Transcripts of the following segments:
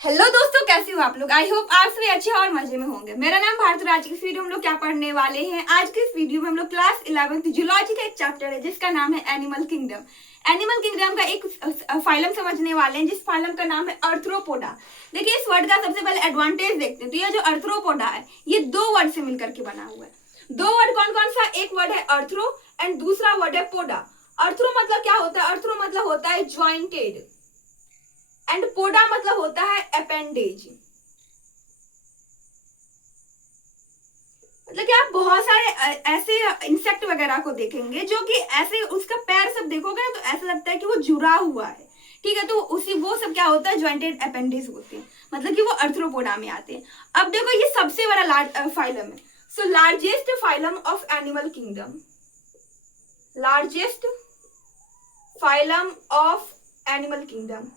Hello दोस्तों, कैसे हो आप लोग। आई होप आप सभी अच्छे और मजे में होंगे। मेरा नाम भारत और आज की इस वीडियो में हम लोग क्या पढ़ने वाले हैं। आज के इस वीडियो में हम लोग क्लास 11th जूलॉजी का एक चैप्टर है जिसका नाम है एनिमल किंगडम। एनिमल किंगडम का एक फाइलम समझने वाले हैं जिस फाइलम का नाम है अर्थ्रोपोडा। देखिए, इस वर्ड का सबसे पहले एडवांटेज देखते हैं। तो ये जो अर्थ्रोपोडा है ये दो वर्ड से मिलकर के बना हुआ है। दो वर्ड कौन कौन सा, एक वर्ड है अर्थ्रो एंड दूसरा वर्ड है पोडा। अर्थ्रो मतलब क्या होता है, अर्थ्रो मतलब होता है ज्वाइंटेड एंड पोडा मतलब होता है अपेंडेज। मतलब कि आप बहुत सारे ऐसे इंसेक्ट वगैरह को देखेंगे जो कि ऐसे उसका पैर सब देखोगे ना तो ऐसा लगता है कि वो जुड़ा हुआ है। ठीक है, तो उसी वो सब क्या होता है, ज्वाइंटेड अपेंडेज होते हैं, मतलब कि वो अर्थ्रोपोडा में आते हैं। अब देखो, ये सबसे बड़ा फाइलम है। So largest phylum of animal kingdom, largest phylum of animal kingdom.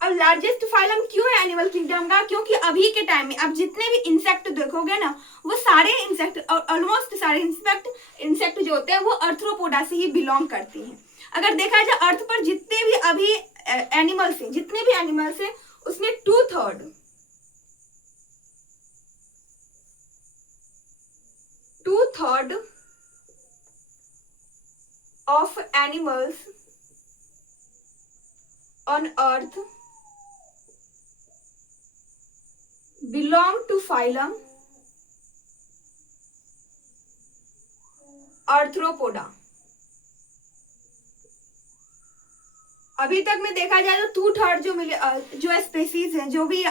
अब लार्जेस्ट फाइलम क्यों है एनिमल किंगडम का, क्योंकि अभी के टाइम में अब जितने भी इंसेक्ट देखोगे ना वो सारे इंसेक्ट, ऑलमोस्ट सारे इंसेक्ट जो होते हैं वो अर्थ्रोपोडा से ही बिलोंग करते हैं। अगर देखा जाए अर्थ पर जितने भी अभी एनिमल्स हैं, जितने भी एनिमल्स हैं उसमें 2/3 of animals on earth belong to phylum arthropoda। अभी तक में देखा जाए तो 2/3 जो स्पेसीज हैं, जो भी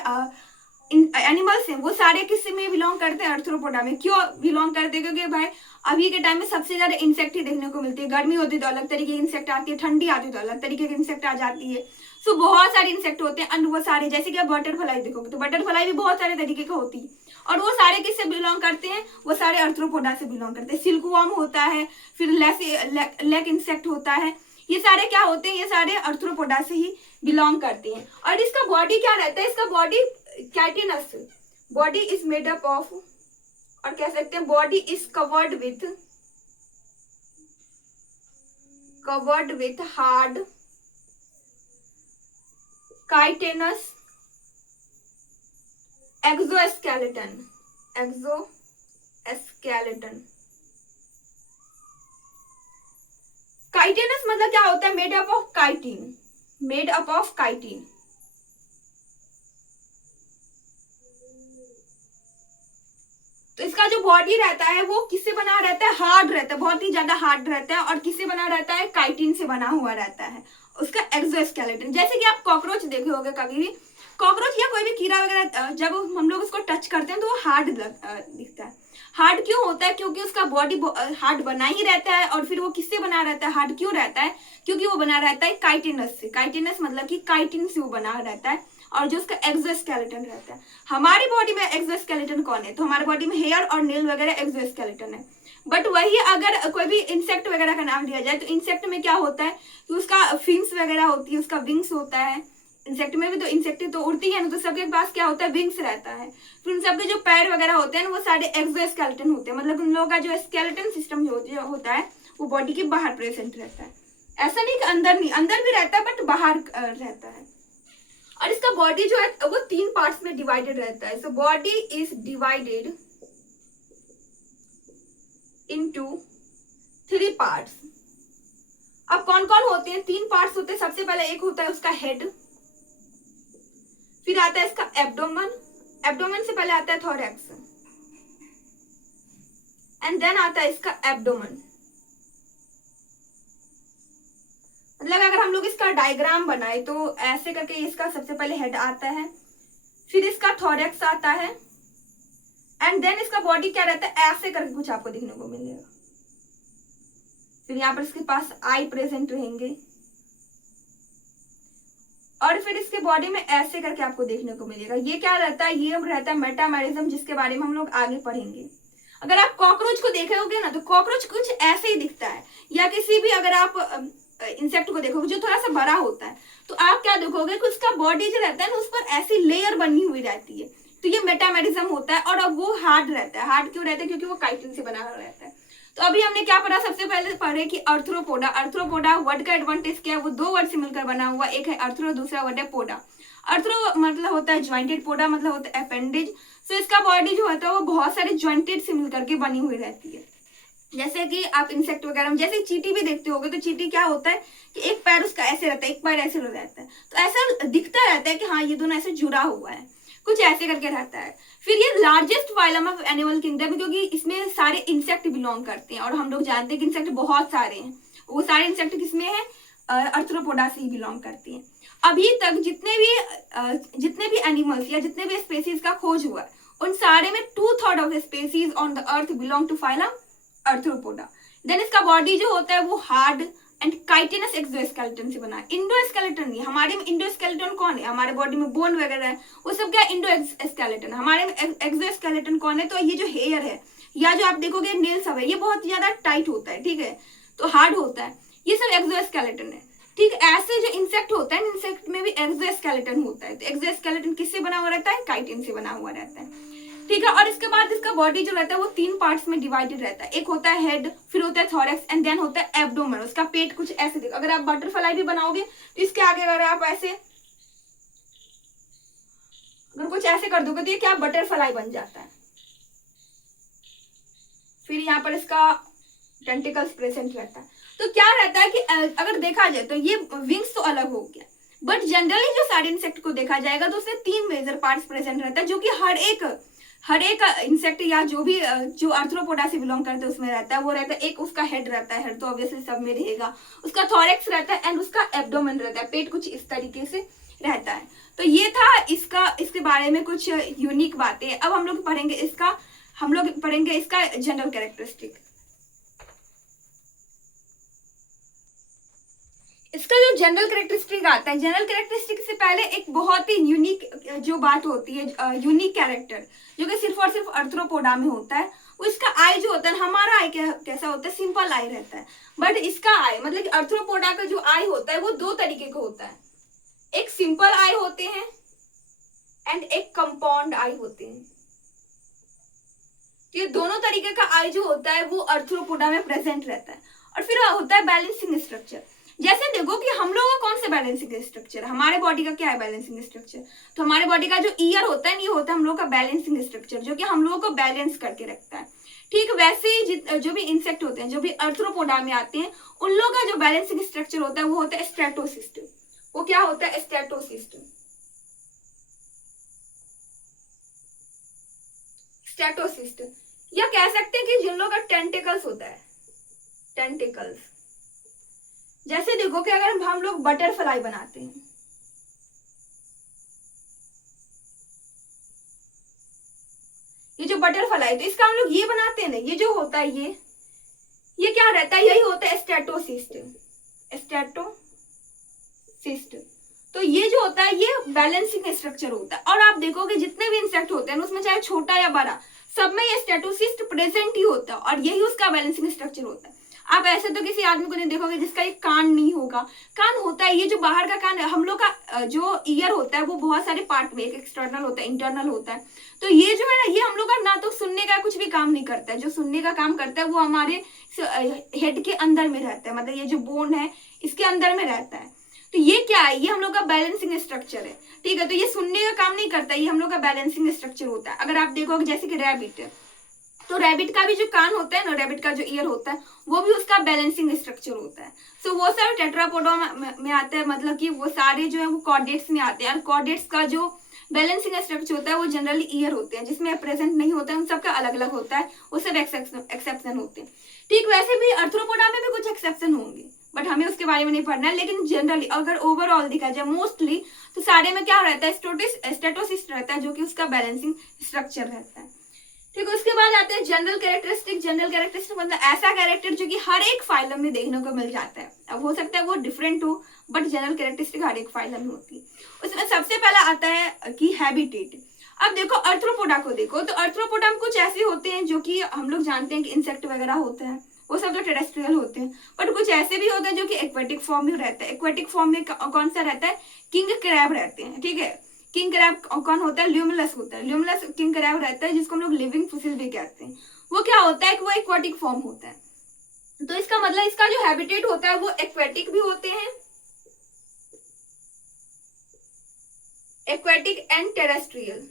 एनिमल्स हैं, वो सारे किस में बिलोंग करते हैं, अर्थ्रोपोडा में। क्यों बिलोंग करते हैं, क्योंकि भाई अभी के टाइम में सबसे ज्यादा इंसेक्ट ही देखने को मिलती है। गर्मी होती है तो अलग तरीके की इंसेक्ट आती है, ठंडी आती है तो अलग तरीके की इंसेक्ट आ जाती है। सो बहुत सारे इंसेक्ट होते हैं एंड वो सारे, जैसे कि आप बटरफ्लाई देखोगे तो बटरफ्लाई भी बहुत सारे तरीके का होती है और वो सारे किससे बिलोंग करते हैं, वो सारे अर्थ्रोपोडा से बिलोंग करते हैं। सिल्कवॉर्म होता है, फिर लेक इंसेक्ट होता है, ये सारे क्या होते हैं, ये सारे अर्थ्रोपोडा से ही बिलोंग करते हैं। और इसका बॉडी क्या रहता है, इसका body chitinous, body is made up of, और कह सकते हैं body is covered with hard chitinous exoskeleton. Chitinous मतलब क्या होता है, made up of chitin, made up of chitin. तो इसका जो बॉडी रहता है वो किससे बना रहता है, हार्ड रहता है, बहुत ही ज्यादा हार्ड रहता है। और किससे बना रहता है, काइटिन से बना हुआ रहता है उसका एक्सोस्केलेटन। जैसे कि आप कॉकरोच देखे होंगे कभी भी, कॉकरोच या कोई भी कीड़ा वगैरह जब हम लोग उसको टच करते हैं तो वो हार्ड दिखता है। हार्ड क्यों होता है, क्योंकि उसका बॉडी हार्ड बना ही रहता है। और फिर वो किससे बना रहता है, हार्ड क्यों रहता है, क्योंकि वो बना रहता है काइटिनस से। काइटिनस मतलब कि काइटिन से वो बना रहता है। और जो उसका एक्सोस्केलेटन रहता है, हमारी बॉडी में एक्सोस्केलेटन कौन है, तो हमारी बॉडी में हेयर और नेल वगैरह एक्सोस्केलेटन है। बट वही अगर कोई भी इंसेक्ट वगैरह का नाम लिया जाए तो इंसेक्ट में क्या होता है कि उसका फिंग्स वगैरह होती है, उसका विंग्स होता है। इंसेक्ट में भी तो इंसेक्ट तो उड़ती है ना, तो सबके पास क्या होता है, विंग्स रहता है। फिर उन सबके जो पैर वगैरह होते हैं ना वो सारे एक्सोस्केलेटन होते हैं। मतलब उन लोगों का जो स्केलेटन सिस्टम जो होता है वो बॉडी के बाहर प्रेजेंट रहता है। ऐसा नहीं कि अंदर नहीं, अंदर भी रहता है बट बाहर रहता है। और इसका बॉडी जो है वो 3 पार्ट्स में डिवाइडेड रहता है। So body is divided into 3 parts. अब कौन कौन होते हैं, 3 पार्ट्स होते हैं। सबसे पहले एक होता है उसका हेड, फिर आता है इसका एब्डोमेन, एब्डोमेन से पहले आता है थोरैक्स, एंड देन आता है इसका एब्डोमेन। मतलब अगर हम लोग इसका डायग्राम बनाए तो ऐसे करके इसका सबसे पहले हेड आता है, फिर इसका थोरैक्स आता है, एंड देन इसका बॉडी क्या रहता है, ऐसे करके कुछ आपको देखने को मिलेगा। फिर यहाँ पर इसके पास आई प्रेजेंट रहेंगे और फिर इसके बॉडी में ऐसे करके आपको देखने को मिलेगा। ये क्या रहता है, ये रहता है मेटामेरिज्म, जिसके बारे में हम लोग आगे पढ़ेंगे। अगर आप कॉकरोच को देखोगे ना तो कॉकरोच कुछ ऐसे ही दिखता है, या किसी भी अगर आप इंसेक्ट को देखोगे जो थोड़ा सा बड़ा होता है तो आप क्या देखोगे कि उसका बॉडी जो रहता है ना उस पर ऐसी लेयर बनी हुई रहती है। तो ये मेटामेरिज्म होता है और अब वो हार्ड रहता है। हार्ड क्यों रहता है, क्योंकि वो काइटिन से बना रहता है। तो अभी हमने क्या पढ़ा, सबसे पहले पढ़े कि अर्थ्रोपोडा। अर्थ्रोपोडा वर्ड का एडवांटेज क्या है, वो दो वर्ड से मिलकर बना हुआ, एक है अर्थ्रो, दूसरा वर्ड है पोडा। अर्थ्रो मतलब होता है ज्वाइंटेड, पोडा मतलब होता है अपेंडेज। सो इसका बॉडी जो होता है वो बहुत सारे ज्वाइंटेड से मिलकर के बनी हुई रहती है। जैसे कि आप इंसेक्ट वगैरह में जैसे चींटी भी देखते होगे, तो चींटी क्या होता है कि एक पैर उसका ऐसे रहता है, एक पैर ऐसे रहता है, तो ऐसा दिखता रहता है कि हाँ ये दोनों ऐसे जुड़ा हुआ है, कुछ ऐसे करके रहता है। फिर ये largest phylum of animal kingdom, क्योंकि इसमें सारे इंसेक्ट बिलोंग करते हैं, और हम लोग जानते हैं कि इंसेक्ट बहुत सारे हैं। वो सारे इंसेक्ट किसमें है, अर्थ्रोपोडा से ही बिलोंग करती हैं। अभी तक जितने भी एनिमल्स या जितने भी स्पेसीज का खोज हुआ है, उन सारे में 2/3 of the species on the earth belong to phylum Arthropoda. Then इसका बॉडी जो होता है वो हार्ड एंड काइटिनस एक्सोस्केलेटन से बना है, इंडोस्केलेटन नहीं। हमारे में इंडोस्केलेटन कौन है, हमारे बॉडी में बोन वगैरह है, वो सब क्या इंडोस्केलेटन। हमारे में एक्सोस्केलेटन कौन है, तो ये जो हेयर है या जो आप देखोगे नेल सब है, ये बहुत ज्यादा टाइट होता है, ठीक है, तो हार्ड होता है, ये सब एक्सोस्केलेटन है। ठीक, ऐसे जो इंसेक्ट होता है, इंसेक्ट में भी एक्सोस्केलेटन होता है। तो एक्सोस्केलेटन किससे बना हुआ रहता है, काइटिन से बना हुआ रहता है, ठीक है। और इसके बाद इसका बॉडी जो रहता है वो 3 पार्ट्स में डिवाइडेड रहता है। एक होता है हेड, फिर होता है थोरैक्स एंड देन होता है एब्डोमेन। उसका पेट कुछ ऐसे देखो, अगर आप बटरफ्लाई भी बनाओगे तो इसके आगे अगर आप ऐसे अगर कुछ ऐसे कर दोगे तो ये क्या बटरफ्लाई बन जाता है। फिर यहाँ पर इसका टेंटिकल्स प्रेजेंट रहता है। तो क्या रहता है कि अगर देखा जाए तो ये विंग्स तो अलग हो गया, बट जनरली जो सारे इंसेक्ट को देखा जाएगा तो उसमें 3 मेजर पार्ट्स प्रेजेंट रहता है, जो कि हर एक इंसेक्ट या जो आर्थ्रोपोडा से बिलोंग करते हैं उसमें रहता है। वो रहता है, एक उसका हेड रहता है, हेड तो ऑब्वियसली सब में रहेगा, उसका थोरैक्स रहता है एंड उसका एब्डोमेन रहता है, पेट कुछ इस तरीके से रहता है। तो ये था इसके बारे में कुछ यूनिक बातें। अब हम लोग पढ़ेंगे इसका जनरल कैरेक्टरिस्टिक। इसका जो जनरल कैरेक्टरिस्टिक आता है, जनरल कैरेक्टरिस्टिक से पहले एक बहुत ही यूनिक जो बात होती है, यूनिक कैरेक्टर जो कि सिर्फ और सिर्फ अर्थ्रोपोडा में होता है, वो इसका आई जो होता है। हमारा आई कैसा होता है, सिंपल आई रहता है, बट इसका आई मतलब अर्थ्रोपोडा का जो आई होता है वो 2 तरीके का होता है। एक सिंपल आई होते हैं एंड एक कंपाउंड आई होते हैं। ये दोनों तरीके का आई जो होता है वो अर्थ्रोपोडा में प्रेजेंट रहता है। और फिर होता है बैलेंसिंग स्ट्रक्चर। जैसे देखो कि हम लोगों का कौन सा बैलेंसिंग स्ट्रक्चर, हमारे बॉडी का क्या है बैलेंसिंग स्ट्रक्चर, तो हमारे बॉडी का जो ईयर होता है, ये होता है हम लोग का बैलेंसिंग स्ट्रक्चर, जो कि हम लोगों को बैलेंस करके रखता है। ठीक वैसे ही जो भी इंसेक्ट होते हैं, जो भी अर्थ्रोपोडा में आते हैं, उन लोगों का जो बैलेंसिंग स्ट्रक्चर होता है वो होता है स्ट्रेटोसिस्टम। वो क्या होता है, स्ट्रेटोसिस्टम। स्ट्रेटोसिस्टम या कह सकते हैं कि जिन लोगों का टेंटिकल्स होता है, टेंटिकल्स। जैसे देखो कि अगर हम लोग बटरफ्लाई बनाते हैं, ये जो बटरफ्लाई, तो इसका हम लोग ये बनाते हैं ना, ये जो होता है ये क्या रहता है, यही होता है स्ट्रेटोसिस्टम। स्ट्रेटोसिस्टम, तो ये जो होता है ये बैलेंसिंग स्ट्रक्चर होता है। और आप देखोगे जितने भी इंसेक्ट होते हैं उसमें चाहे छोटा या बड़ा, सब में ये स्ट्रेटोसिस्ट प्रेजेंट ही होता है, और यही उसका बैलेंसिंग स्ट्रक्चर होता है। आप ऐसे तो किसी आदमी को नहीं देखोगे जिसका एक कान नहीं होगा। कान होता है, ये जो बाहर का कान है, हम लोग का जो ईयर होता है वो बहुत सारे पार्ट में, एक एक्सटर्नल होता है, इंटरनल होता है। तो ये जो है ना, ये हम लोग का ना तो सुनने का कुछ भी काम नहीं करता है। जो सुनने का काम करता है वो हमारे हेड के अंदर में रहता है, मतलब ये जो बोन है इसके अंदर में रहता है। तो ये क्या है, ये हम लोग का बैलेंसिंग स्ट्रक्चर है, ठीक है। तो ये सुनने का काम नहीं करता, ये हम लोग का बैलेंसिंग स्ट्रक्चर होता है। अगर आप देखोगे जैसे कि रैबिट है, तो रैबिट का भी जो कान होता है ना, रैबिट का जो ईयर होता है, वो भी उसका बैलेंसिंग स्ट्रक्चर होता है। सो वो सब टेट्रापोडा में आता है, मतलब कि वो सारे जो है वो कॉर्डेट्स में आते हैं। और कॉर्डेट्स का जो बैलेंसिंग स्ट्रक्चर होता है वो जनरली ईयर होते हैं, जिसमें प्रेजेंट नहीं होता है, उन सबका अलग अलग होता है, वो सब एक्सेप्शन होते हैं। ठीक वैसे भी अर्थ्रोपोडा में भी कुछ एक्सेप्शन होंगे, बट हमें उसके बारे में नहीं पढ़ना है। लेकिन जनरली अगर ओवरऑल देखा जाए मोस्टली, तो सारे में क्या रहता है, स्ट्रेटोसिस्ट रहता है, जो कि उसका बैलेंसिंग स्ट्रक्चर रहता है। ठीक है, उसके बाद आते हैं जनरल कैरेक्टरिस्टिक। जनरल कैरेक्टरिस्टिक मतलब ऐसा कैरेक्टर जो कि हर एक फाइलम में देखने को मिल जाता है। अब हो सकता है वो डिफरेंट हो, बट जनरल कैरेक्टरिस्टिक हर एक फाइलम में होती है। उसमें सबसे पहला आता है कि हैबिटेट। अब देखो अर्थ्रोपोडा को देखो, तो अर्थ्रोपोडा में कुछ ऐसे होते हैं जो कि हम लोग जानते हैं कि इंसेक्ट वगैरह होते हैं, वो सब तो टेरेस्ट्रियल होते हैं। बट कुछ ऐसे भी होते हैं जो कि एक्वेटिक फॉर्म में रहता है। एक्वेटिक फॉर्म में कौन सा रहता है, किंग क्रैब रहते हैं, ठीक है। किंग क्रैब कौन होता है, ल्यूमिनस होता है। ल्यूमिनस किंग क्रैब रहता है, जिसको हम लोग लिविंग फिशिस भी कहते हैं। वो क्या होता है कि वो एक्वाटिक फॉर्म होता है। तो इसका मतलब इसका जो हैबिटेट होता है वो एक्वेटिक भी होते हैं, एक्वेटिक एंड टेरेस्ट्रियल।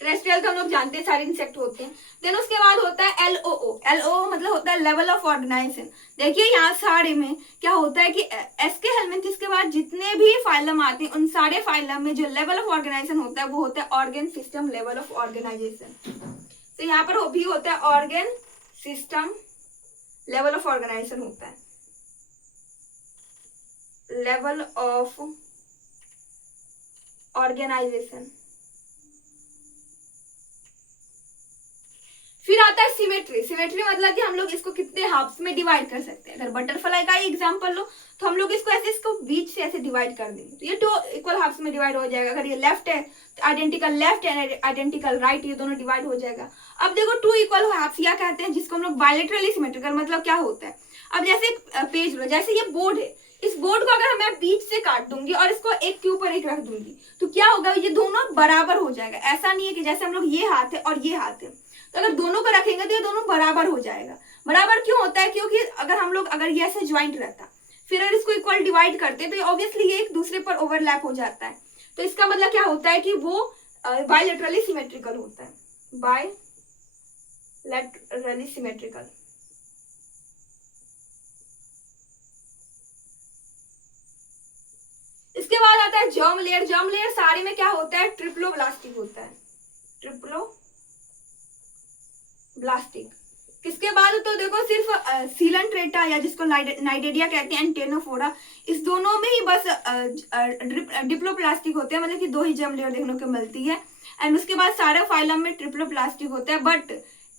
टेरेस्ट्रियल तो हम लोग जानते हैं सारे इंसेक्ट होते हैं। देन उसके बाद होता है एलओओ। एलओओ मतलब होता है लेवल ऑफ ऑर्गेनाइजेशन। देखिए यहाँ सारे में क्या होता है कि एसके हेलमिंथेस के बाद जितने भी फाइलम आते हैं उन सारे फाइलम में जो लेवल ऑफ ऑर्गेनाइजेशन होता है वो होता है organ system level of organisation. तो यहाँ पर भी होता है organ system level of organisation होता है, लेवल ऑफ ऑर्गेनाइजेशन। फिर आता है सिमेट्री। सिमेट्री मतलब कि हम लोग इसको कितने हाफ्स में डिवाइड कर सकते हैं। अगर बटरफ्लाई का एग्जांपल लो तो हम लोग इसको ऐसे इसको बीच से ऐसे डिवाइड कर देंगे तो ये 2 इक्वल हाफ्स में डिवाइड हो जाएगा। अगर ये लेफ्ट है तो identical left and identical right, ये दोनों डिवाइड हो जाएगा। अब देखो 2 इक्वल हाफ्स या कहते हैं जिसको हम लोग बायलैटरली सिमेट्रिकल। मतलब क्या होता है, अब जैसे पेज लो, जैसे ये बोर्ड है, इस बोर्ड को अगर मैं बीच से काट दूंगी और इसको एक के ऊपर एक रख दूंगी तो क्या होगा, ये दोनों बराबर हो जाएगा। ऐसा नहीं है कि जैसे हम लोग ये हाथ है और ये हाथ है तो अगर दोनों को रखेंगे तो ये दोनों बराबर हो जाएगा। बराबर क्यों होता है, क्योंकि अगर ये ऐसे ज्वाइंट रहता फिर अगर इसको इक्वल डिवाइड करते तो ऑब्वियसली ये एक दूसरे पर ओवरलैप हो जाता है। तो इसका मतलब क्या होता है कि वो बायलैटरली सिमेट्रिकल होता है, बायलैटरली सिमेट्रिकल। इसके बाद आता है जर्म लेयर। जर्म लेयर सारे में क्या होता है, ट्रिप्लोब्लास्टिक होता है, ट्रिप्लोब्लास्टिक। किसके बाद तो देखो सिर्फ सीलंट्रेटा या जिसको नाइडेरिया कहते हैं, एंटेनोफोरा, इस दोनों में ही बस डिप्लोप्लास्टिक होते हैं, मतलब कि 2 ही जर्म लेयर देखने को मिलती है। एंड उसके बाद सारे फाइलम में ट्रिप्लोप्लास्टिक होता है। बट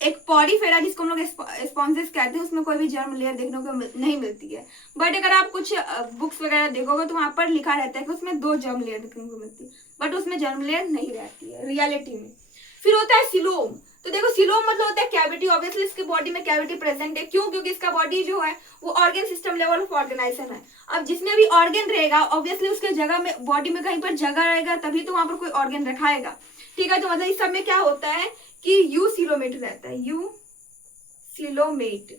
एक पॉरीफेरा जिसको हम लोग स्पॉन्जेस कहते हैं उसमें कोई भी जर्म लेयर देखने को नहीं मिलती है। बट अगर आप कुछ बुक्स वगैरह देखोगे तो वहां पर लिखा रहता है कि उसमें 2 जर्म लेयर देखने को मिलती है, बट उसमें जर्म लेयर नहीं रहती है रियलिटी में। फिर होता है सिलोम। तो देखो सिलोम मतलब होता है कैविटी। ऑब्वियसली इसके बॉडी में कैविटी प्रेजेंट है, क्यों, क्योंकि इसका बॉडी जो है वो organ system level of organisation है। अब जिसमें भी ऑर्गन रहेगा ऑब्वियसली उसके जगह में बॉडी में कहीं पर जगह रहेगा तभी तो वहां पर कोई ऑर्गन रखाएगा, ठीक है। तो मतलब इस सब में क्या होता है कि यू सिलोमेट रहता है, यू सिलोमेट।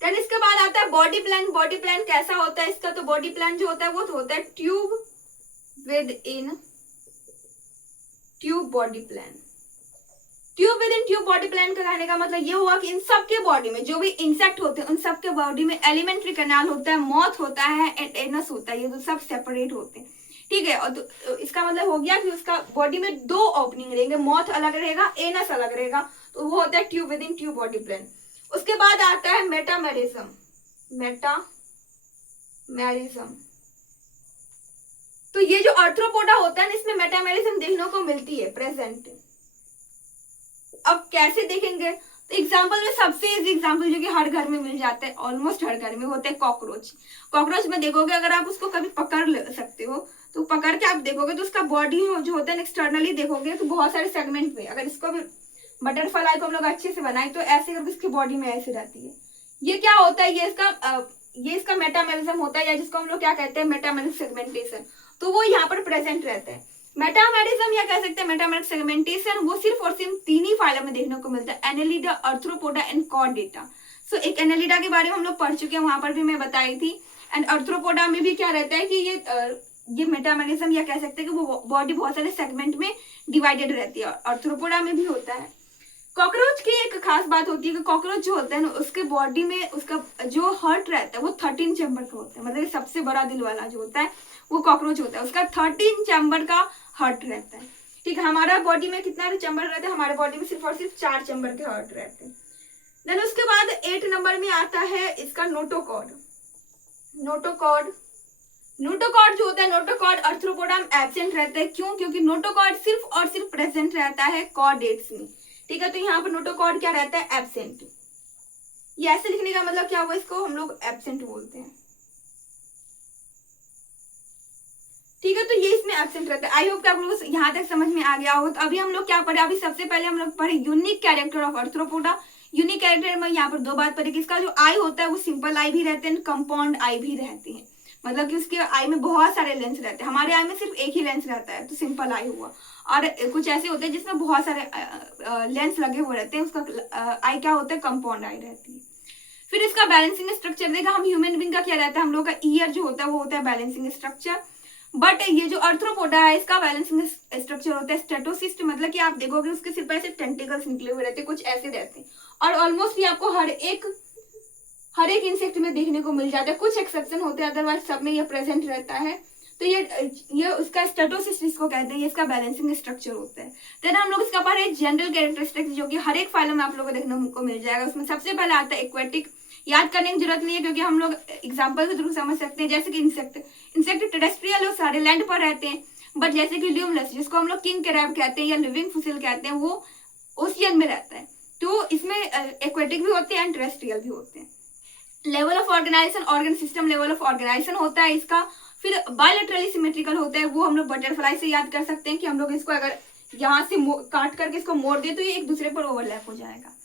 देन इसके बाद आता है बॉडी प्लान। बॉडी प्लान कैसा होता है इसका, तो बॉडी प्लान जो होता है वो तो होता है tube with in tube body plan. Tube with in tube body plan का कहने का मतलब ये हुआ कि इन सबके बॉडी में जो भी इंसेक्ट होते हैं उन सबके बॉडी में एलिमेंट्री कैनाल होता है, मॉथ होता है एंड एनस होता है, ये तो सब सेपरेट होते हैं, ठीक है। और तो इसका मतलब हो गया कि उसका बॉडी में 2 ओपनिंग रहेंगे, मॉथ अलग रहेगा, एनस अलग रहेगा, तो वो होता है tube with in tube body plan. उसके बाद आता है मेटामेरिज्म। मेटामेरिज्म तो ये जो आर्थ्रोपोडा होता है ना इसमें मेटामेरिज्म देखने को मिलती है प्रेजेंट। अब कैसे देखेंगे, तो एग्जाम्पल में सबसे इजी एग्जाम्पल जो कि हर घर में मिल जाते हैं, ऑलमोस्ट हर घर में होते हैं कॉकरोच। कॉकरोच में देखोगे अगर आप उसको कभी पकड़ सकते हो तो पकड़ के आप देखोगे तो उसका बॉडी जो होता है एक्सटर्नली देखोगे तो बहुत सारे सेगमेंट में, अगर इसको भी बटरफ्लाई को हम लोग अच्छे से बनाए तो ऐसे करके इसकी बॉडी में ऐसे रहती है। ये क्या होता है, ये इसका मेटामेरिज्म होता है, या जिसको हम लोग क्या कहते हैं मेटामेरिक सेगमेंटेशन, तो वो यहाँ पर प्रेजेंट रहता है। मेटामेरिज्म या कह सकते हैं मेटामेरिक सेगमेंटेशन वो सिर्फ और सिर्फ 3 ही फाइलम में देखने को मिलता है, एनेलिडा, आर्थ्रोपोडा एंड कॉर्डेटा। सो एक एनेलिडा के बारे में हम लोग पढ़ चुके हैं, वहां पर भी मैं बताई थी। एंड आर्थ्रोपोडा में भी क्या रहता है कि ये मेटामेरिज्म या कह सकते हैं कि वो बॉडी बहुत सारे सेगमेंट में डिवाइडेड रहती है, आर्थ्रोपोडा में भी होता है। कॉकरोच की एक खास बात होती है कि कॉकरोच जो होता है ना उसके बॉडी में उसका जो हार्ट रहता है वो 13 चैम्बर का होता है, मतलब सबसे बड़ा दिल वाला जो होता है वो कॉकरोच होता है, उसका 13 चैम्बर का हार्ट रहता है, ठीक है। हमारा बॉडी में कितना चैम्बर रहता है, हमारे बॉडी में सिर्फ और सिर्फ 4 चैम्बर के हार्ट रहते हैं। देन उसके बाद 8 नंबर में आता है इसका नोटोकॉर्ड। नोटोकॉर्ड जो होता है, नोटोकॉर्ड आर्थ्रोपोडा में एब्सेंट रहता है, क्यों, क्योंकि नोटोकॉर्ड सिर्फ और सिर्फ प्रेजेंट रहता है कॉर्डेट्स में, ठीक है। तो यहाँ पर नोटोकॉर्ड क्या रहता है, एब्सेंट। ये ऐसे लिखने का मतलब क्या हुआ, इसको हम लोग एब्सेंट बोलते हैं, ठीक है। तो ये इसमें एब्सेंट रहता है। आई होप कि आप लोगों को यहाँ तक समझ में आ गया होगा। तो अभी हम लोग क्या पढ़े, अभी सबसे पहले हम लोग पढ़े unique character of arthropoda. Unique character में यहाँ पर 2 बात पढ़े कि इसका जो आई होता है वो सिंपल आई भी रहते हैं, कंपाउंड आई भी रहते हैं। मतलब कि उसके आई में बहुत सारे लेंस रहते हैं, हमारे आई में सिर्फ एक ही लेंस रहता है, तो सिंपल आई हुआ। और कुछ ऐसे होते हैं जिसमें बहुत सारे लेंस लगे हुए रहते हैं, उसका आई क्या होता है, कंपाउंड आई रहती है। फिर इसका बैलेंसिंग स्ट्रक्चर देखा, हम ह्यूमन बींग का क्या रहता है, हम लोग का ईयर जो होता है वो होता है बैलेंसिंग स्ट्रक्चर। बट ये जो अर्थ्रोपोडा है इसका बैलेंसिंग स्ट्रक्चर होता है स्टेटोसिस्ट, मतलब कि आप देखोगे उसके सिर पर ऐसे टेंटिकल्स निकले हुए रहते हैं, कुछ ऐसे रहते हैं। और ऑलमोस्ट ये आपको हर एक इंसेक्ट में देखने को मिल जाता है, कुछ एक्सेप्शन होते हैं, अदरवाइज सब में ये प्रेजेंट रहता है। तो ये उसका स्टेटोसिस्ट इसको कहते हैं, ये इसका बैलेंसिंग स्ट्रक्चर होता है। देन हम लोग इसका पढ़े जनरल कैरेक्टरिस्टिक्स, जो कि हर एक फाइलम में आप लोगों को देखने को मिल जाएगा। उसमें सबसे पहले आता है एक्वेटिक, याद करने की जरूरत नहीं है क्योंकि हम लोग एग्जाम्पल के थ्रू समझ सकते हैं। जैसे कि इंसेक्ट टेरेस्ट्रियल और सारे लैंड पर रहते हैं, बट जैसे कि ल्यूमलेस जिसको हम लोग किंग क्रैब कहते हैं या लिविंग फुसिल कहते हैं, वो ओशियन में रहता है। तो इसमें एक्वेटिक भी होते हैं एंड टेरेस्ट्रियल भी होते हैं। Level of organisation, organ system level of organisation होता है इसका। फिर बायलैटरली सिमेट्रिकल होता है, वो हम लोग बटरफ्लाई से याद कर सकते हैं कि हम लोग इसको अगर यहाँ से काट करके इसको मोड़ दे तो ये एक दूसरे पर ओवरलैप हो जाएगा।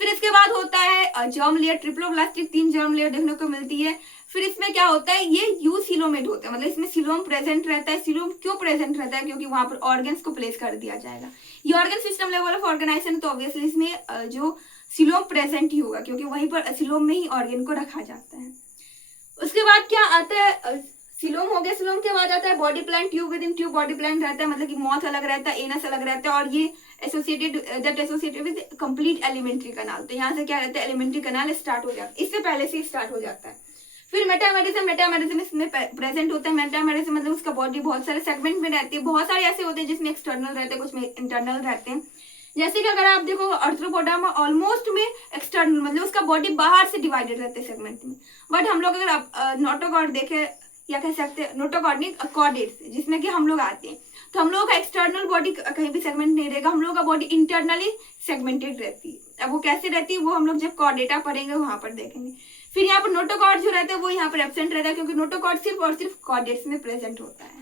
फिर इसके बाद होता है germ layer, triploblastic 3 germ layer देखने को मिलती है। फिर इसमें क्या होता है, ये यूसिलोमेट होता है, मतलब इसमें सिलोम प्रेजेंट रहता है। सिलोम क्यों प्रेजेंट रहता है, क्योंकि वहां पर ऑर्गन्स को प्लेस कर दिया जाएगा। ये organ system level of organisation, तो ऑब्वियसली इसमें जो सिलोम प्रेजेंट ही होगा क्योंकि वहीं पर सिलोम में ही ऑर्गन को रखा जाता है। उसके बाद क्या आता है, सिलोम हो गया। सिलोम के बाद आता है body plan, tube with in tube body plan रहता है, मतलब कि माउथ अलग रहता है, एनस अलग रहता है, और ये एसोसिएटेड विद कंप्लीट एलिमेंट्री कनाल। तो यहाँ से क्या रहता है, एलिमेंट्री कनाल स्टार्ट हो जाता है, इससे पहले से स्टार्ट हो जाता है। फिर मेटामेरिज्म इसमें प्रेजेंट होता है। मेटामेरिज्म मतलब उसका बॉडी बहुत सारे सेगमेंट में रहती है, बहुत सारे ऐसे होते हैं जिसमें एक्सटर्नल रहते हैं, कुछ में इंटरनल रहते हैं। जैसे कि अगर आप देखो अर्थ्रोपोडा में ऑलमोस्ट में एक्सटर्नल मतलब उसका बॉडी बाहर से डिवाइडेड रहते हैं सेगमेंट में। बट हम लोग अगर नोटोकॉर्ड देखे या कह सकते हैं नोटोकॉर्ड नहीं, कॉर्डेट्स जिसमें कि हम लोग आते हैं, तो हम लोगों का एक्सटर्नल बॉडी कहीं भी सेगमेंट नहीं रहेगा, हम लोगों का बॉडी इंटरनली सेगमेंटेड रहती है। अब वो कैसे रहती है वो हम लोग जब कॉर्डेटा पढ़ेंगे वहां पर देखेंगे। फिर यहाँ पर नोटोकॉर्ड जो रहता है वो यहाँ पर एब्सेंट रहता है क्योंकि नोटोकॉर्ड सिर्फ और सिर्फ कॉर्डेट्स में प्रेजेंट होता है।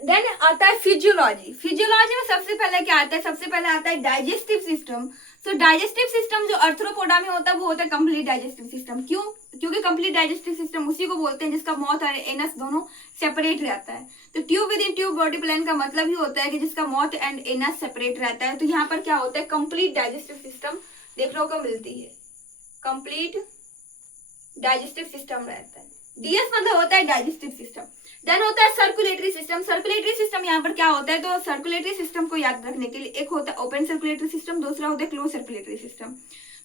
देन आता है फिजियोलॉजी। फिजियोलॉजी में सबसे पहले क्या आता है, सबसे पहले आता है डाइजेस्टिव सिस्टम। तो डाइजेस्टिव सिस्टम जो अर्थ्रोपोडा में होता है वो होता है कंप्लीट डाइजेस्टिव सिस्टम। क्यों, क्योंकि कंप्लीट डाइजेस्टिव सिस्टम उसी को बोलते हैं जिसका माउथ और एनस दोनों सेपरेट रहता है। तो tube with in tube body plan का मतलब ही होता है कि जिसका माउथ एंड एनस सेपरेट रहता है। तो यहाँ पर क्या होता है, कंप्लीट डाइजेस्टिव सिस्टम देखने को मिलती है, कंप्लीट डाइजेस्टिव सिस्टम रहता है। डीएस मतलब होता है डाइजेस्टिव सिस्टम। देन होता है सर्कुलेटरी सिस्टम। सर्कुलेटरी सिस्टम यहाँ पर क्या होता है, तो सर्कुलेटरी सिस्टम को याद रखने के लिए एक होता है ओपन सर्कुलेटरी सिस्टम, दूसरा होता है क्लोज सर्कुलेटरी सिस्टम।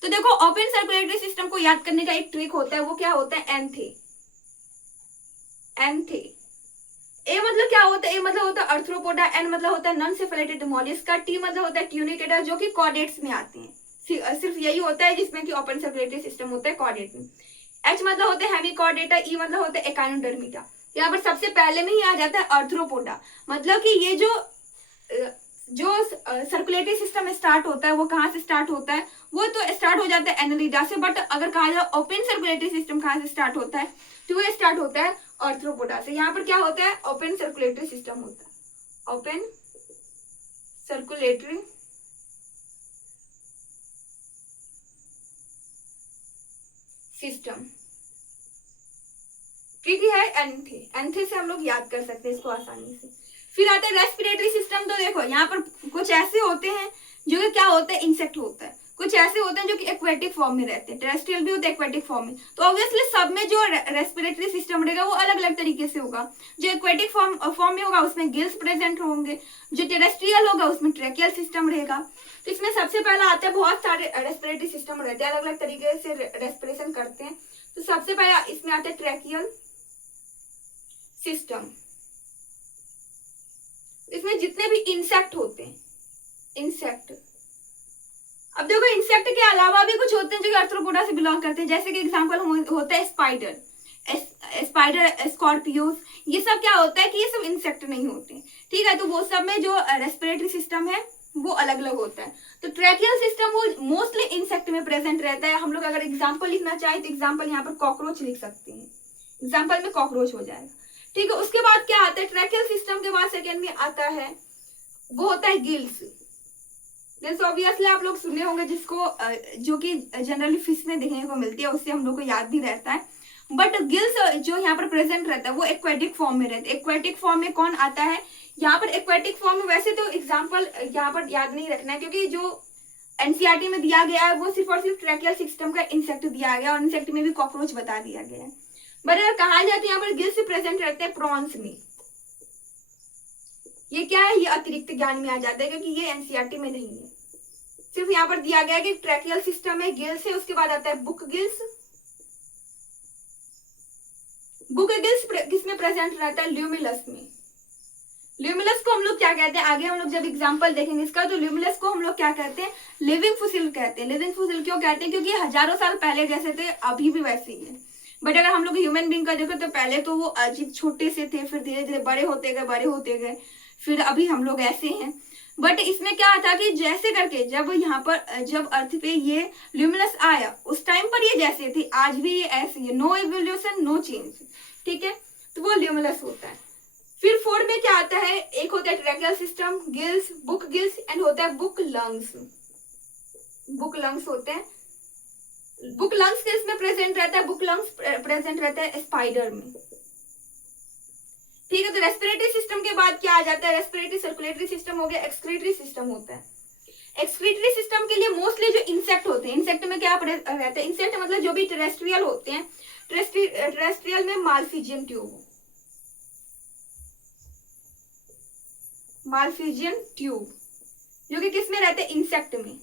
तो देखो ओपन सर्कुलेटरी सिस्टम को याद करने का एक ट्रिक होता है, वो क्या होता है, एंथे। एंथे ए मतलब क्या होता है, ए मतलब होता है अर्थ्रोपोडा, एन मतलब होता है नॉन सेफेलेटेड मोलिस्का, टी मतलब होता है ट्यूनिकेटा जो कि कॉर्डेट्स में आते हैं। सिर्फ यही होता है जिसमें कि ओपन सर्कुलेटरी सिस्टम होता है कॉर्डेट में। एच मतलब होता है हेमिकॉर्डेटा, ई मतलब होता है एकाइनोडर्मिटा। यहाँ पर सबसे पहले में ही आ जाता है अर्थ्रोपोडा, मतलब कि ये जो सर्कुलेटरी सिस्टम स्टार्ट होता है वो कहाँ से स्टार्ट होता है, वो तो स्टार्ट हो जाता है एनालिडा से। बट अगर कहा जाए ओपन सर्कुलेटरी सिस्टम कहाँ से स्टार्ट होता है, तो वो स्टार्ट होता है अर्थ्रोपोडा से। यहाँ पर क्या होता है, ओपन सर्कुलेटरी सिस्टम होता है, ओपन सर्कुलेटरी सिस्टम। ठीक है, एंथे, एंथे से हम लोग याद कर सकते हैं इसको आसानी से। फिर आता है रेस्पिरेटरी सिस्टम। तो देखो यहाँ पर कुछ ऐसे होते हैं जो कि क्या होता है, इंसेक्ट होता है, कुछ ऐसे होते हैं जो कि एक्वेटिक फॉर्म में रहते हैं, टेरेस्ट्रियल भी होते हैं एक्वेटिक फॉर्म में। तो ऑब्वियसली सब में जो रेस्पिरेटरी सिस्टम रहेगा वो अलग अलग तरीके से होगा। जो एक्वेटिक फॉर्म में होगा उसमें गिल्स प्रेजेंट होंगे, जो टेरेस्ट्रियल होगा उसमें ट्रैकियल सिस्टम रहेगा। तो इसमें सबसे पहला आता है, बहुत सारे रेस्पिरेटरी सिस्टम रहते हैं, अलग अलग तरीके से रेस्पिरेशन करते हैं। तो सबसे पहला इसमें आता है ट्रैकियल सिस्टम। इसमें जितने भी इंसेक्ट होते हैं, इंसेक्ट, अब देखो इंसेक्ट के अलावा भी कुछ होते हैं जो कि अर्थ्रोपोडा से बिलोंग करते हैं। जैसे कि एग्जांपल होता है स्पाइडर, स्कॉर्पियोस, ये सब क्या होता है कि ये सब इंसेक्ट नहीं होते, ठीक है। तो वो सब में जो रेस्पिरेटरी सिस्टम है वो अलग अलग होता है। तो ट्रैकियल सिस्टम वो मोस्टली इंसेक्ट में प्रेजेंट रहता है। हम लोग अगर एग्जाम्पल लिखना चाहें तो एग्जाम्पल यहाँ पर कॉकरोच लिख सकते हैं, एग्जाम्पल में कॉकरोच हो जाएगा, ठीक है। उसके बाद क्या आता है, ट्रैकियल सिस्टम के बाद सेकेंड में आता है वो होता है गिल्स। दिस ऑब्वियसली आप लोग सुने होंगे, जिसको जो कि जनरली फिश में देखने को मिलती है, उससे हम लोग को याद भी रहता है। बट गिल्स जो यहाँ पर प्रेजेंट रहता है वो एक्वेटिक फॉर्म में रहता है। एक्वेटिक फॉर्म में कौन आता है यहाँ पर? एक्वेटिक फॉर्म में वैसे तो एग्जाम्पल यहाँ पर याद नहीं रखना है, क्योंकि जो एनसीईआरटी में दिया गया है वो सिर्फ और सिर्फ ट्रैकियल सिस्टम का इंसेक्ट दिया गया, और इंसेक्ट में भी कॉकरोच बता दिया गया है। बट अगर कहा जाए तो यहाँ पर गिल्स प्रेजेंट रहते हैं प्रॉन्स में। ये क्या है? ये अतिरिक्त ज्ञान में आ जाता है, क्योंकि ये एनसीईआरटी में नहीं है। सिर्फ यहाँ पर दिया गया है कि ट्रैकियल सिस्टम में गिल्स है, उसके बाद आता है बुक गिल्स। बुक गिल्स किसमें प्रेजेंट रहता है? ल्यूमिलस में। ल्यूमिलस को हम लोग क्या कहते हैं? आगे हम लोग जब एग्जांपल देखेंगे इसका, तो ल्यूमिलस को हम लोग क्या कहते हैं? लिविंग फुसिल कहते हैं। लिविंग फुसिल क्यों कहते हैं? क्योंकि हजारों साल पहले जैसे थे अभी भी वैसे ही है। बट अगर हम लोग ह्यूमन बींग का देखो तो पहले तो वो अजीब छोटे से थे, फिर धीरे धीरे बड़े होते गए, फिर अभी हम लोग ऐसे हैं। बट इसमें क्या था कि जैसे करके जब यहाँ पर जब अर्थ पे ये ल्यूमिनस आया उस टाइम पर ये जैसे थे, आज भी ये ऐसे है। नो इवोल्यूशन, नो चेंज, ठीक है, तो वो ल्यूमिनस होता है। फिर 4 में क्या आता है? एक होता है tracheal system, gills, book gills, and होता है बुक लंग्स। बुक लंग्स होते हैं। बुक लंग्स किस में प्रेजेंट रहता है? बुक लंग्स प्रेजेंट रहता है स्पाइडर में, ठीक है। तो रेस्पिरेटरी सिस्टम के बाद क्या आ जाता है? रेस्पिरेटरी सर्कुलेटरी सिस्टम हो गया, एक्सक्रीटरी सिस्टम होता है। एक्सक्रीटरी सिस्टम के लिए मोस्टली जो इंसेक्ट होते हैं, इंसेक्ट में क्या रहता है? इंसेक्ट मतलब जो भी टेरेस्ट्रियल होते हैं, टेरेस्ट्रियल में मालफिजियन ट्यूब, मालफिजियन ट्यूब जो कि किस में रहते हैं? इंसेक्ट में।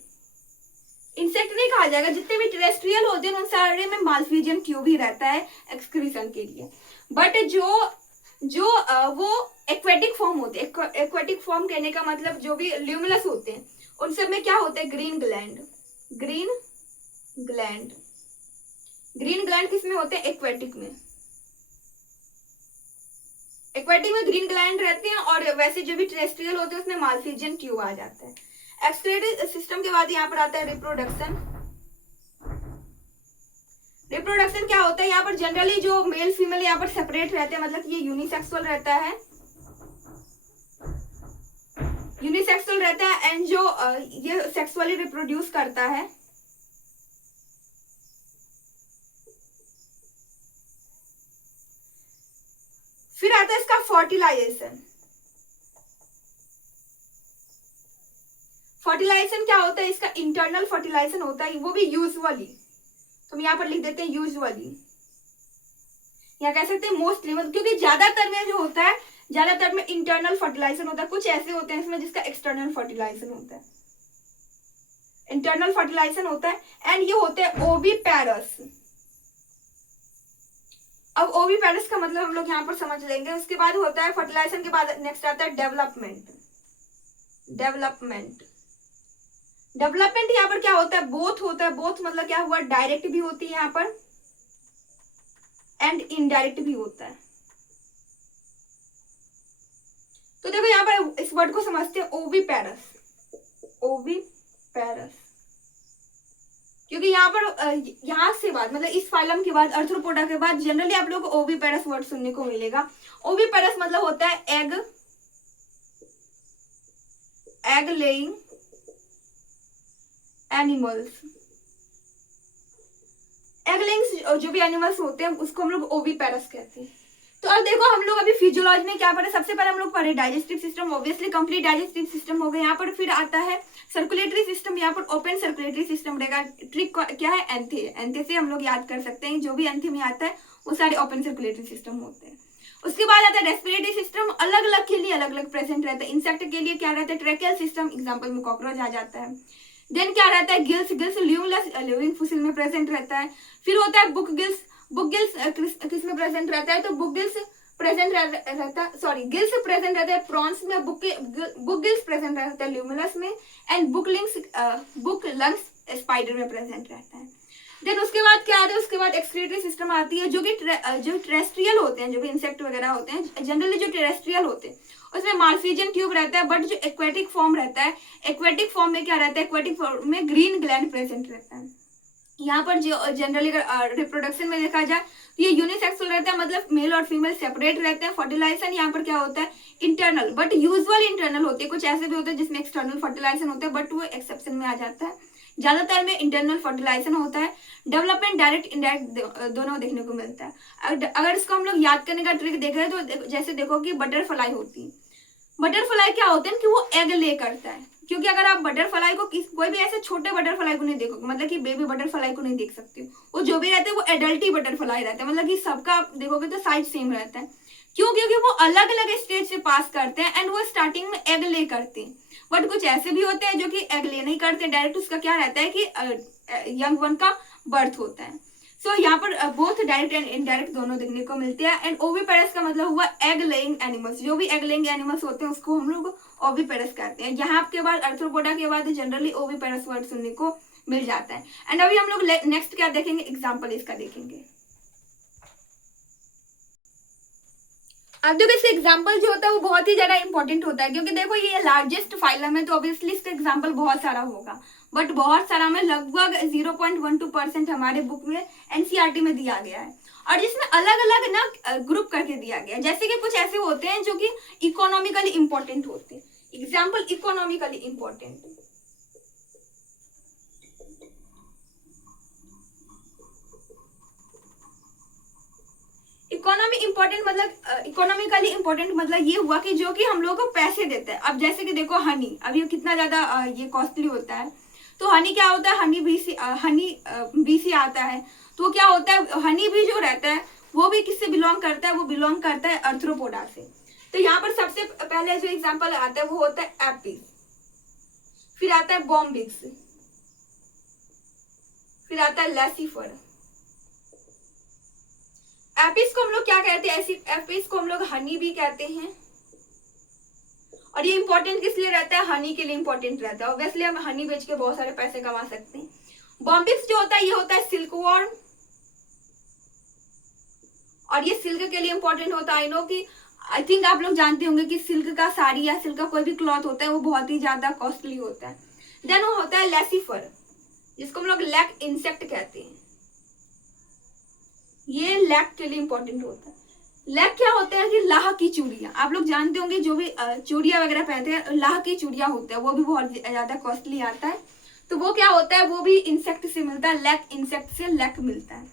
इंसेक्ट नहीं कहा जाएगा, जितने भी टेरेस्ट्रियल होते हैं उन सारे में मालफिजियन ट्यूब ही रहता है एक्सक्रीशन के लिए। बट जो वो एक्वेटिक फॉर्म होते हैं, एक्वेटिक फॉर्म कहने का मतलब जो भी ल्यूमिनस होते हैं उन सब में क्या होता है? Green gland. Green gland, green gland किस में होते हैं? एक्वेटिक में। एक्वेटिक में ग्रीन ग्लैंड रहते हैं, और वैसे जो भी टेरेस्ट्रियल होते हैं उसमें मालफिजियन ट्यूब आ जाता है। एक्सक्रीटरी सिस्टम के बाद यहाँ पर आता है रिप्रोडक्शन। रिप्रोडक्शन क्या होता है? यहाँ पर जनरली जो मेल फीमेल यहाँ पर सेपरेट रहते हैं, मतलब ये यूनिसेक्सुअल रहता है, यूनिसेक्सुअल रहता है, एंड जो ये सेक्सुअली रिप्रोड्यूस करता है। फिर आता है इसका फर्टिलाइजेशन। फर्टिलाइजेशन क्या होता है? इसका इंटरनल फर्टिलाइजेशन होता है, वो भी यूजुअली, तो हम यहाँ पर लिख देते हैं यूजुअली, या कह सकते हैं मोस्टली, मतलब क्योंकि ज्यादातर में जो होता है, ज्यादातर में इंटरनल फर्टिलाइजेशन होता है। कुछ ऐसे होते हैं इसमें जिसका एक्सटर्नल फर्टिलाइजेशन होता है, इंटरनल फर्टिलाइजेशन होता है, एंड ये होते हैं ओविपेरस। अब ओविपेरस का मतलब हम लोग यहाँ पर समझ लेंगे। उसके बाद होता है फर्टिलाइजेशन के बाद नेक्स्ट आता है डेवलपमेंट। डेवलपमेंट, डेवलपमेंट यहाँ पर क्या होता है? बोथ होता है। बोथ मतलब क्या हुआ? डायरेक्ट भी होती है यहाँ पर एंड इनडायरेक्ट भी होता है। तो देखो यहाँ पर इस वर्ड को समझते हैं ओविपेरस। ओविपेरस, क्योंकि यहाँ पर यहाँ से बाद मतलब इस फाइलम के बाद अर्थ्रोपोडा के बाद जनरली आप लोग को ओविपेरस वर्ड सुनने को मिलेगा। ओविपेरस मतलब होता है egg laying animals. Egg laying जो भी एनिमल्स होते हैं उसको हम लोग ओविपेरस कहते हैं। तो अब देखो हम लोग अभी फिजियोलॉजी में क्या पढ़े? सबसे पहले हम लोग पढ़े digestive system, obviously complete digestive system हो गया। यहाँ पर फिर आता है सर्कुलेटरी सिस्टम, यहाँ पर ओपन सर्कुलेटरी सिस्टम रहेगा। ट्रिक क्या है? एंथे। एंथे से हम लोग याद कर सकते हैं, जो भी एंथे में आता है वो सारे ओपन सर्कुलेटरी सिस्टम होते हैं। उसके बाद आता है रेस्पिरेटरी सिस्टम, अलग अलग के लिए अलग अलग प्रेजेंट रहता है। इंसेक्ट के लिए क्या रहता है? ट्रैकियल सिस्टम, एग्जाम्पल में कॉकरोच आ जाता है। देन क्या रहता है? गिल्स। गिल्स लिविंग फुसिल में प्रेजेंट रहता है। फिर होता है बुक गिल्स। बुक गिल्स किस में प्रेजेंट रहता है? तो बुक गिल्स प्रेजेंट रहता है, सॉरी गिल्स प्रेजेंट रहता है प्रॉन्स में, बुक गिल्स प्रेजेंट रहता है ल्यूमिनस में, एंड बुक लंग्स स्पाइडर में प्रेजेंट रहता है। देन उसके बाद क्या आता है? उसके बाद एक्सक्रीटरी सिस्टम आती है, जो कि जो टेरेस्ट्रियल होते हैं, जो भी इंसेक्ट वगैरह होते हैं, जनरली जो टेरेस्ट्रियल होते हैं उसमें मालफिजियन ट्यूब रहता है। बट जो एक्वेटिक फॉर्म रहता है, एक्वेटिक फॉर्म में क्या रहता है? एक्वेटिक फॉर्म में ग्रीन ग्लैंड प्रेजेंट रहता है। यहाँ पर जो जनरली अगर रिप्रोडक्शन में देखा जाए तो ये यूनिसेक्सुअल रहता है, मतलब मेल और फीमेल सेपरेट रहते हैं। फर्टिलाइजेशन यहाँ पर क्या होता है, इंटरनल, बट यूजुअल इंटरनल होते हैं। कुछ ऐसे भी होते हैं जिसमें एक्सटर्नल फर्टिलाइजेशन होता है, बट वो एक्सेप्शन में आ जाता है। ज्यादातर में इंटरनल फर्टिलाइजेशन होता है। डेवलपमेंट डायरेक्ट इनडायरेक्ट दोनों देखने को मिलता है। अगर इसको हम लोग याद करने का ट्रिक देख रहे हैं तो जैसे देखो कि बटरफ्लाई होती है। बटरफ्लाई क्या होते हैं कि वो एग ले करता है, क्योंकि अगर आप बटरफ्लाई को कोई भी ऐसे छोटे बटरफ्लाई को नहीं देखोगे, मतलब कि बेबी बटरफ्लाई को नहीं देख सकते हो, वो जो भी रहते हैं वो एडल्ट ही बटरफ्लाई रहते हैं, मतलब कि सबका आप देखोगे तो साइज सेम रहता है। क्यों? क्योंकि वो अलग अलग स्टेज से पास करते हैं एंड वो स्टार्टिंग में एग ले करते हैं। बट कुछ ऐसे भी होते हैं जो कि एग ले नहीं करते, डायरेक्ट उसका क्या रहता है कि यंग वन का बर्थ होता है। सो यहाँ पर बोथ डायरेक्ट एंड इनडायरेक्ट दोनों देखने को मिलते हैं। एंड ओविपेरस का मतलब हुआ एग लेइंग एनिमल्स। जो भी एग लेइंग एनिमल्स होते हैं उसको हम लोग ओविपेरस कहते हैं। यहाँ के बाद अर्थ्रोपोडा के बाद जनरली ओविपेरस वर्ड सुनने को मिल जाता है। एंड अभी हम लोग नेक्स्ट क्या देखेंगे, एग्जाम्पल इसका देखेंगे। अब देखो इसका एग्जाम्पल जो होता है वो बहुत ही ज्यादा इंपॉर्टेंट होता है, क्योंकि देखो ये लार्जेस्ट फाइलम है तो ऑब्वियसली इसका एग्जाम्पल बहुत सारा होगा, बट बहुत सारा में लगभग 0.12% हमारे बुक में एनसीईआरटी में दिया गया है, और जिसमें अलग अलग ना ग्रुप करके दिया गया है। जैसे कि कुछ ऐसे होते हैं जो कि इकोनॉमिकली इंपॉर्टेंट होते हैं। Example economically important, economy important मतलब इकोनॉमिकली इंपॉर्टेंट मतलब ये हुआ कि जो कि हम लोगों को पैसे देता है। अब जैसे कि देखो हनी, अब ये कितना ज्यादा ये कॉस्टली होता है, तो हनी क्या होता है, हनी बीसी आता है, तो क्या होता है, हनी भी जो रहता है वो भी किससे बिलोंग करता है, वो बिलोंग करता है अर्थ्रोपोडा से। तो यहाँ पर सबसे पहले जो एग्जाम्पल आता है वो होता है एपी, फिर आता है बॉम्बिक्स, फिर आता है लैसीफर। एपिस को हम लोग क्या कहते हैं, ऐसी एपिस को हम लोग हनी भी कहते हैं। और ये इंपॉर्टेंट किस लिए रहता है, हनी के लिए इंपॉर्टेंट रहता है। ऑब्वियसली हम हनी बेच के बहुत सारे पैसे कमा सकते हैं। बॉम्बिक्स जो होता है ये होता है सिल्क वॉर्म, और ये सिल्क के लिए इंपॉर्टेंट होता है। आई नो कि आई थिंक आप लोग जानते होंगे कि सिल्क का साड़ी या सिल्क का कोई भी क्लॉथ होता है वो बहुत ही ज्यादा कॉस्टली होता है। देन वो होता है लैसीफर, जिसको हम लोग लैक इंसेक्ट कहते हैं। ये लैक के लिए इंपॉर्टेंट होता है। लैक क्या होता है कि लाह की चूड़ियां, आप लोग जानते होंगे जो भी चूड़ियां वगैरह पहनते हैं लाह की चूड़ियां होता है, वो भी बहुत ज्यादा कॉस्टली आता है। तो वो क्या होता है, वो भी इंसेक्ट से मिलता है, लैक इंसेक्ट से लैक मिलता है।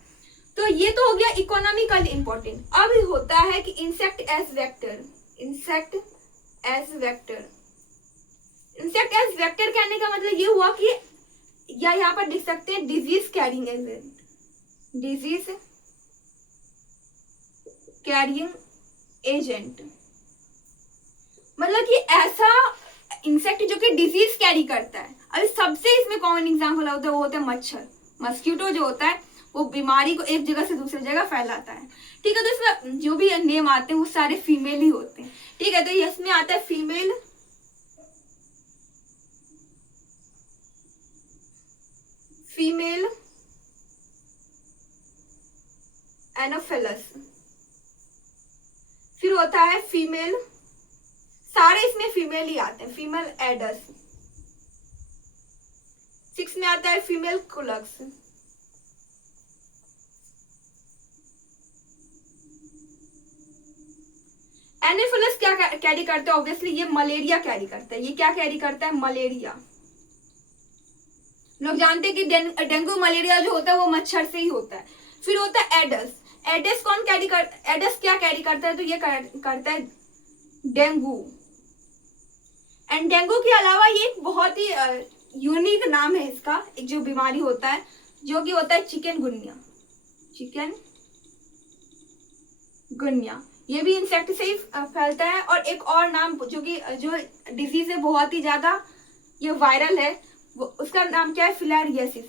तो ये तो हो गया इकोनॉमिकली इंपॉर्टेंट। अब होता है कि insect as vector, insect as vector. Insect as vector कहने का मतलब ये हुआ कि या यहाँ पर देख सकते हैं disease carrying agent, disease carrying agent, मतलब कि ऐसा इंसेक्ट जो कि डिजीज कैरी करता है। अभी सबसे इसमें कॉमन एग्जाम्पल होता है वो होता है मच्छर, मस्किटो जो होता है वो बीमारी को एक जगह से दूसरी जगह फैलाता है। ठीक है, तो इसमें जो भी नेम आते हैं वो सारे फीमेल ही होते हैं। ठीक है, तो इसमें आता है फीमेल, फीमेल एनोफिलस, फिर होता है फीमेल, सारे इसमें फीमेल ही आते हैं, फीमेल एडस। 6 में आता है फीमेल कुलक्स। एनोफिलस क्या कैरी करता है, ऑब्वियसली ये मलेरिया कैरी करता है। ये क्या कैरी करता है, मलेरिया। लोग जानते हैं कि डेंगू मलेरिया जो होता है वो मच्छर से ही होता है। फिर होता है एडस, एडस कौन कैरी कर, एडस क्या कैरी करता है, तो ये करता है डेंगू। एंड डेंगू के अलावा ये एक बहुत ही यूनिक नाम है इसका, एक जो बीमारी होता है जो कि होता है चिकनगुनिया, चिकनगुनिया। ये भी इंसेक्ट से ही फैलता है। और एक और नाम जो कि जो डिजीज है बहुत ही ज्यादा ये वायरल है, उसका नाम क्या है, फिलारियसिस।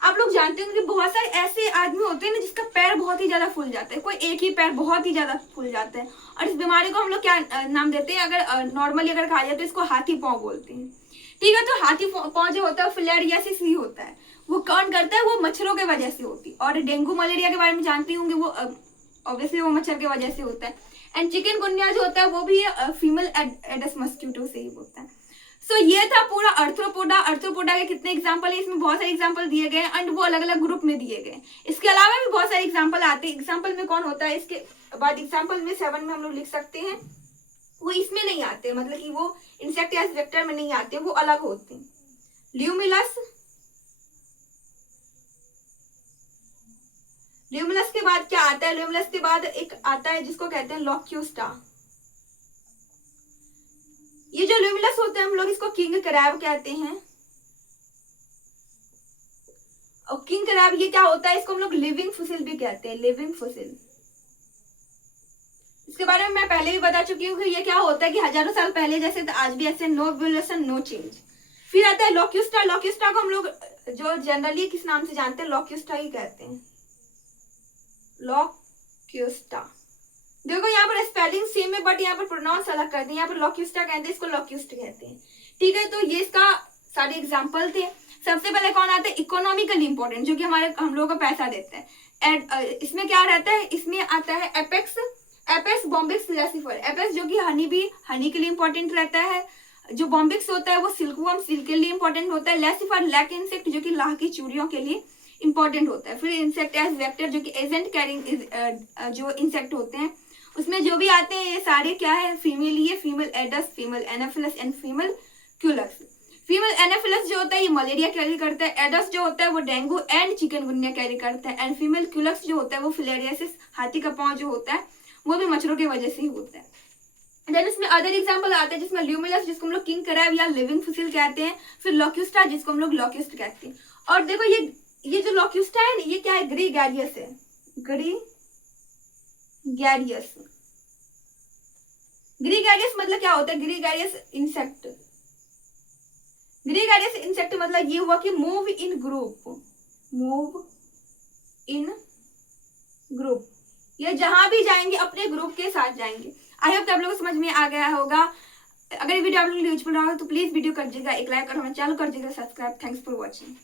आप लोग जानते होंगे कि बहुत सारे ऐसे आदमी होते हैं ना जिसका पैर बहुत ही ज्यादा फूल जाता है, कोई एक ही पैर बहुत ही ज्यादा फूल जाता है, और इस बीमारी को हम लोग क्या नाम देते हैं, अगर नॉर्मली अगर कहा जाए तो इसको हाथी पांव बोलते हैं। ठीक है, तो हाथी पांव जो होता है फिलारियसिस ही होता है। वो कौन करता है, वो मच्छरों के वजह से होती है। और डेंगू मलेरिया के बारे में जानते होंगे, वो ऑब्वियसली वो मच्छर के वजह से होता है। एंड चिकनगुनिया जो होता है वो भी फीमेल एडस मस्किटो से ही होता है। सो ये था पूरा अर्थ्रोपोडा। अर्थ्रोपोडा के कितने एग्जाम्पल है, इसमें बहुत सारे एग्जाम्पल दिए गए एंड वो अलग अलग ग्रुप में दिए गए। इसके अलावा भी बहुत सारे एग्जाम्पल आते हैं। एग्जाम्पल में कौन होता है, इसके बाद एग्जाम्पल में 7 में हम लोग लिख सकते हैं, वो इसमें नहीं आते, मतलब कि वो इंसेक्ट एज वेक्टर में नहीं आते, वो अलग होते हैं। ल्यूमिलस, ल्यूमिलस के बाद क्या आता है, ल्यूमिलस के बाद एक आता है जिसको कहते हैं लॉक्यूस्टा। ये जो ल्यूमिलस होते हैं हम लोग इसको किंग क्रैब कहते हैं। और किंग क्रैब ये क्या होता है, इसको हम लोग लिविंग फुसिल भी कहते हैं, लिविंग फुसिल। इसके बारे में मैं पहले भी बता चुकी हूँ कि ये क्या होता है कि हजारों साल पहले जैसे आज भी ऐसे, नो इवोल्यूशन नो चेंज। फिर आता है लॉक्यूस्टा। लॉक्यूस्टा को हम लोग जो जनरली किस नाम से जानते हैं, लॉक्यूस्टा ही कहते हैं, लॉक्यूस्टा। देखो यहाँ पर स्पेलिंग सेम है बट यहाँ पर प्रोनाउंस अलग करते हैं, यहाँ पर लॉक्यूस्टा कहते हैं, इसको लॉक्यूस्ट कहते हैं। ठीक है, तो ये इसका सारे एग्जाम्पल थे। सबसे पहले कौन आता है, इकोनॉमिकली इंपॉर्टेंट, जो कि हम लोगों को पैसा देता है। इसमें क्या रहता है, इसमें आता है apex, apex Bombyx Laccifer. Apex जो कि हनी के लिए इंपॉर्टेंट रहता है। जो बॉम्बिक्स होता है वो सिल्कवर्म, सिल्क के लिए इंपॉर्टेंट होता है। लैसिफर लैक इंसेक्ट जो कि लाह की चूड़ियों के लिए इंपॉर्टेंट होता है। फिर इंसेक्ट एज वेक्टर जो कि एजेंट कैरिंग जो इंसेक्ट होते हैं उसमें जो भी आते हैं ये सारे क्या है, फीमेल, ये female Aedes, female Anopheles and female Culex. Female Anopheles जो होता है ये मलेरिया कैरी करता है। एडस जो होता है वो डेंगू एंड चिकनगुनिया कैरी करता है। एंड फीमेल क्यूलक्स जो होता है वो फिलेरियासिस, हाथी का पांव जो होता है वो भी मच्छरों की वजह से ही होता है। देन इसमें अदर एग्जांपल आते हैं जिसमें ल्यूमिलस जिसको हम लोग किंग क्रैब या लिविंग फुसिल कहते हैं। फिर लॉक्यूस्टा जिसको हम लोग लॉक्यूस्ट कहते हैं। और देखो ये जो लॉक्यूस्टा है ये क्या है, ग्रीगैरियस है, ग्रीगैरियस। ग्रीगैरियस मतलब क्या होता है, ग्रीगैरियस इंसेक्ट। ग्रीगैरियस इंसेक्ट मतलब ये हुआ कि move in group, move in group, ये जहां भी जाएंगे अपने ग्रुप के साथ जाएंगे। आई होप आप लोगों को समझ में आ गया होगा। अगर वीडियो आप लोगों को यूजफुल रहा हो तो प्लीज वीडियो कर दीजिएगा एक लाइक और हमारे चैनल कर दीजिएगा सब्सक्राइब। Thanks for watching.